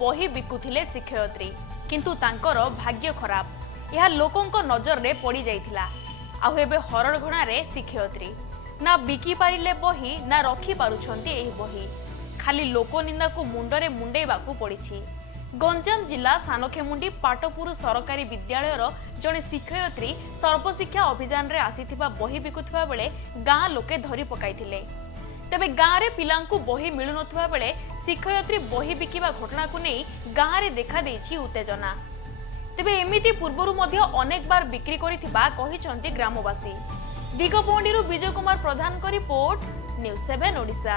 बही बिकुथिले शिक्षयित्री किंतु तांकर भाग्य खराब यह लोकंक नजर रे पड़ी जाइथिला। आउ एबे हरड़ घणारे शिक्षयित्री ना बिकी पारिले बही ना रखी पारुछंती एही बही खाली लोकनिंदा को मुंडरे मुंडेबाकू पड़िछि। गंजाम जिला सानखेमुंडी पाटपुर सरकारी विद्यालयर जड़े शिक्षयित्री सर्वशिक्षा अभियान रे आसीथिबा बही बिकुथिबा बेले गाँ लोके धरी पकाइथिले। तेबे गाँ रे पिलांकु बही मिलु नथुबा बेले शिक्षयित्री बही बिकिबा घटना को नहीं गाँ रे देखा देछि उत्तेजना। तेबे एमिति पूर्वरु मध्य अनेक बार बिक्री करिथिबा कहिसंती ग्रामवासी। दिगपहंडीरू विजय कुमार प्रधान को रिपोर्ट, न्यूज 7 ओडिशा।